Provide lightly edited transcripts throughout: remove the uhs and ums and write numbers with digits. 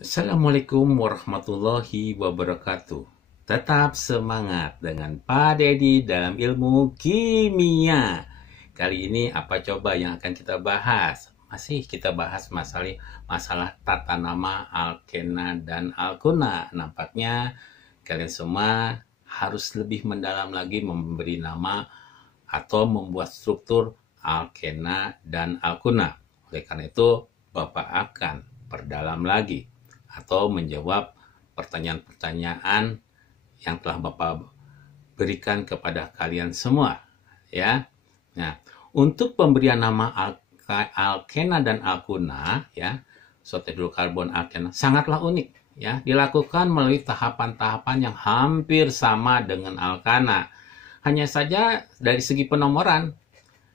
Assalamualaikum warahmatullahi wabarakatuh. Tetap semangat dengan Pak Dedi dalam ilmu kimia. Kali ini apa coba yang akan kita bahas? Masih kita bahas masalah tata nama alkena dan alkuna. Nampaknya kalian semua harus lebih mendalam lagi memberi nama atau membuat struktur alkena dan alkuna. Oleh karena itu, Bapak akan perdalam lagi atau menjawab pertanyaan-pertanyaan yang telah Bapak berikan kepada kalian semua, ya. Nah, untuk pemberian nama alkena dan alkuna, ya, suatu hidrokarbon alkena sangatlah unik, ya, dilakukan melalui tahapan-tahapan yang hampir sama dengan alkana. Hanya saja dari segi penomoran,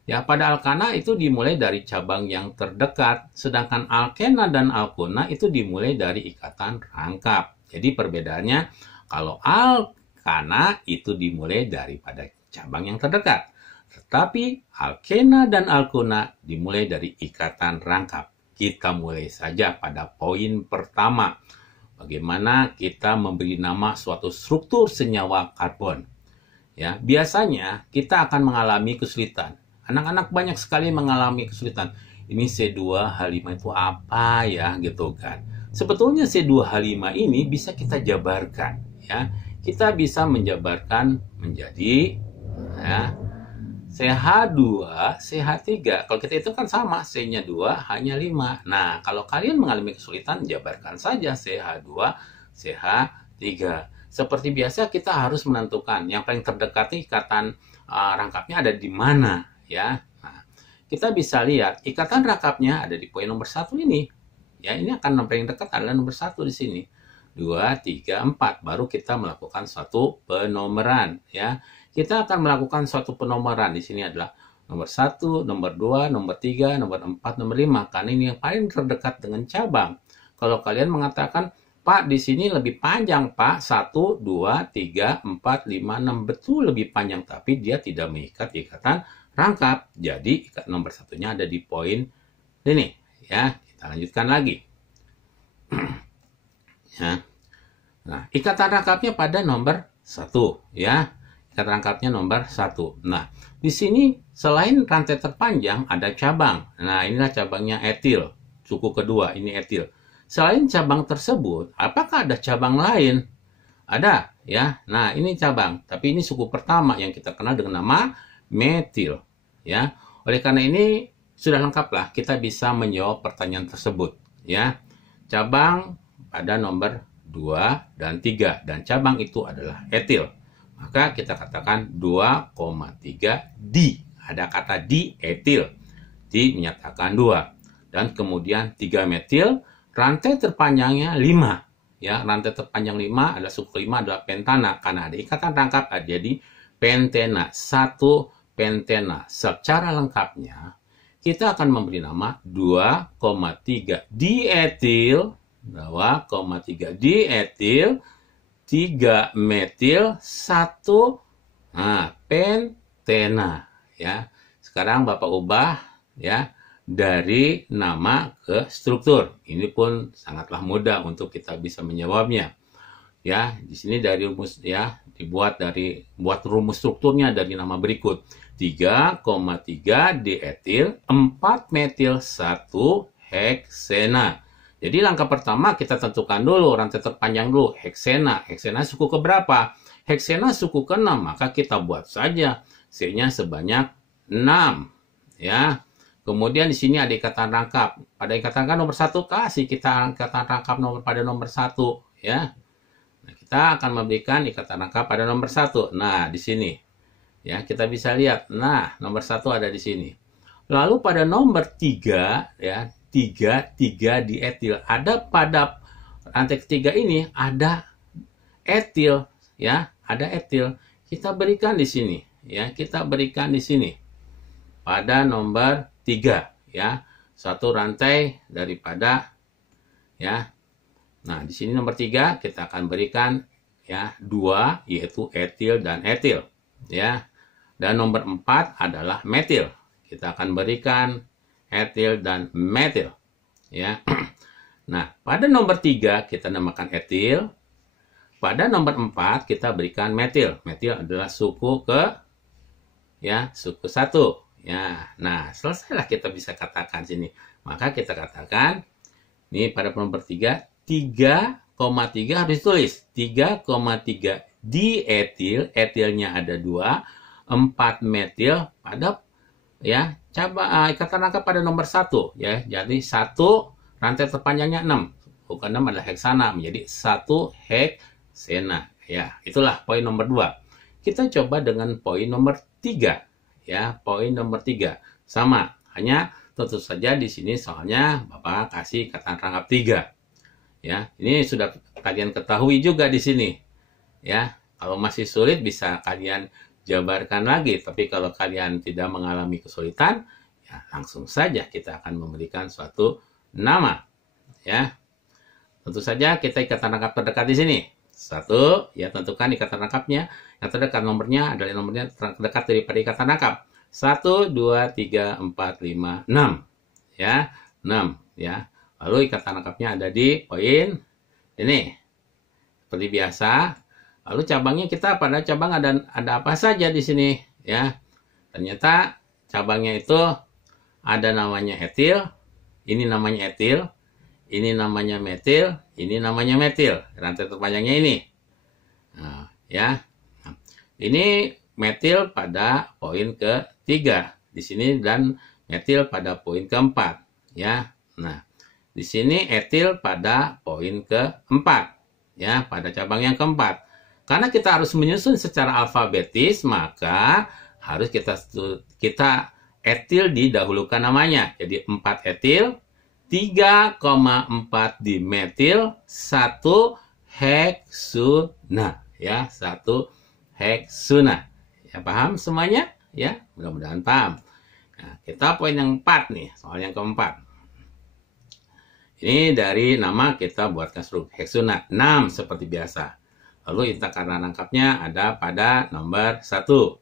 ya, pada alkana itu dimulai dari cabang yang terdekat, sedangkan alkena dan alkuna itu dimulai dari ikatan rangkap. Jadi perbedaannya, kalau alkana itu dimulai daripada cabang yang terdekat, tetapi alkena dan alkuna dimulai dari ikatan rangkap. Kita mulai saja pada poin pertama. Bagaimana kita memberi nama suatu struktur senyawa karbon. Ya, biasanya kita akan mengalami kesulitan. Anak-anak banyak sekali mengalami kesulitan. Ini C2H5 itu apa ya gitu kan. Sebetulnya C2H5 ini bisa kita jabarkan ya. Kita bisa menjabarkan menjadi ya, CH2, CH3. Kalau kita itu kan sama, C-nya 2, H-nya 5. Nah, kalau kalian mengalami kesulitan, jabarkan saja CH2, CH3. Seperti biasa kita harus menentukan yang paling terdekat ikatan rangkapnya ada di mana ya. Nah, kita bisa lihat ikatan rangkapnya ada di poin nomor 1 ini. Ya, ini akan yang paling dekat adalah nomor 1 di sini. 2, 3, 4 baru kita melakukan suatu penomoran ya. Kita akan melakukan suatu penomoran di sini adalah nomor 1, nomor 2, nomor 3, nomor 4, nomor 5 karena ini yang paling terdekat dengan cabang. Kalau kalian mengatakan Pak, di sini lebih panjang, Pak. 1, 2, 3, 4, 5, 6. Betul lebih panjang, tapi dia tidak mengikat ikatan rangkap. Jadi, nomor satunya ada di poin ini. Ya, kita lanjutkan lagi. Ya. Nah, ikatan rangkapnya pada nomor 1. Ya, ikatan rangkapnya nomor 1. Nah, di sini selain rantai terpanjang, ada cabang. Nah, inilah cabangnya etil. Suku kedua, ini etil. Selain cabang tersebut, apakah ada cabang lain? Ada, ya. Nah, ini cabang, tapi ini suku pertama yang kita kenal dengan nama metil, ya. Oleh karena ini sudah lengkaplah kita bisa menjawab pertanyaan tersebut, ya. Cabang pada nomor 2 dan 3 dan cabang itu adalah etil. Maka kita katakan 2,3 di. Ada kata di etil. Di menyatakan 2. Dan kemudian 3 metil. Rantai terpanjangnya 5. Ya, rantai terpanjang 5 adalah suku 5 adalah pentana karena ada ikatan rangkap jadi pentena. 1 pentena. Secara lengkapnya kita akan memberi nama 2,3 dietil, 2,3 dietil, 3 metil, 1 pentena ya. Sekarang Bapak ubah ya dari nama ke struktur. Ini pun sangatlah mudah untuk kita bisa menjawabnya. Ya, di sini dari rumus ya buat rumus strukturnya dari nama berikut. 3,3 dietil, 4 metil, 1 heksena. Jadi langkah pertama kita tentukan dulu rantai terpanjang dulu, heksena. Heksena suku keberapa? Heksena suku ke-6, maka kita buat saja C-nya sebanyak 6. Ya. Kemudian di sini ada ikatan rangkap. Pada ikatan rangkap nomor 1 kasih kita ikatan rangkap pada nomor 1 ya. Nah, kita akan memberikan ikatan rangkap pada nomor 1. Nah, di sini. Ya, kita bisa lihat. Nah, nomor 1 ada di sini. Lalu pada nomor 3 ya, 3 dietil. Ada pada rantai ketiga ini ada etil ya, ada etil. Kita berikan di sini ya, kita berikan di sini. Pada nomor 3 ya, satu rantai daripada ya. Nah, di sini nomor 3 kita akan berikan ya 2 yaitu etil dan etil ya. Dan nomor 4 adalah metil. Kita akan berikan etil dan metil ya. Nah, pada nomor 3 kita namakan etil. Pada nomor 4 kita berikan metil. Metil adalah suku suku 1. Ya, nah selesailah kita bisa katakan sini. Maka kita katakan ini pada nomor 3, 3,3 harus tulis 3,3 dietil, etilnya ada 2, 4 metil pada ikatan rangka pada nomor 1 ya. Jadi 1 rantai terpanjangnya 6. Bukan 6 adalah heksana, menjadi 1 heksena. Ya, itulah poin nomor 2. Kita coba dengan poin nomor 3. Ya, poin nomor 3. Sama, hanya tentu saja di sini soalnya Bapak kasih ikatan rangkap 3. Ya, ini sudah kalian ketahui juga di sini. Ya, kalau masih sulit bisa kalian jabarkan lagi, tapi kalau kalian tidak mengalami kesulitan, ya langsung saja kita akan memberikan suatu nama. Ya, tentu saja kita ikatan rangkap terdekat di sini. 1, ya tentukan ikatan rangkapnya. Yang terdekat nomornya adalah nomornya terdekat daripada ikatan rangkap. 1, 2, 3, 4, 5, 6. Ya, 6. Ya. Lalu ikatan rangkapnya ada di poin ini. Seperti biasa. Lalu cabangnya kita pada cabang ada apa saja di sini. Ya, ternyata cabangnya itu ada namanya etil. Ini namanya etil. Ini namanya metil, ini namanya metil. Rantai terpanjangnya ini. Nah, ya. Nah, ini metil pada poin ke-3 di sini dan metil pada poin ke-4, ya. Nah, di sini etil pada poin ke-4, ya, pada cabang yang ke-4. Karena kita harus menyusun secara alfabetis, maka harus kita etil didahulukan namanya. Jadi 4 etil, 3,4 dimetil, 1 heksuna, ya, 1 heksuna. Ya, paham semuanya? Ya, mudah-mudahan paham. Nah, kita poin yang 4 nih, soal yang keempat. Ini dari nama kita buatkan struktur heksuna 6 seperti biasa. Lalu ikatan rangkapnya ada pada nomor 1.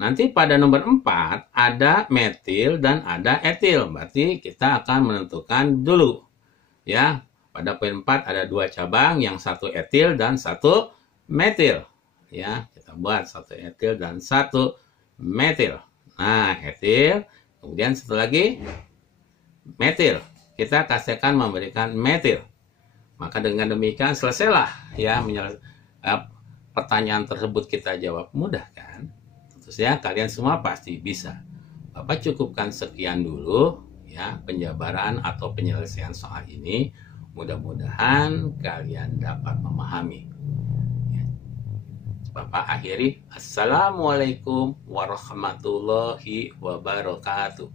Nanti pada nomor 4 ada metil dan ada etil. Berarti kita akan menentukan dulu. Ya, pada poin 4 ada 2 cabang, yang 1 etil dan 1 metil. Ya, kita buat 1 etil dan 1 metil. Nah, etil, kemudian satu lagi metil. Kita akan memberikan metil. Maka dengan demikian selesailah ya pertanyaan tersebut kita jawab mudah kan? Ya, kalian semua pasti bisa. Bapak cukupkan sekian dulu ya penjabaran atau penyelesaian soal ini. Mudah-mudahan kalian dapat memahami. Ya. Bapak akhiri. Assalamualaikum warahmatullahi wabarakatuh.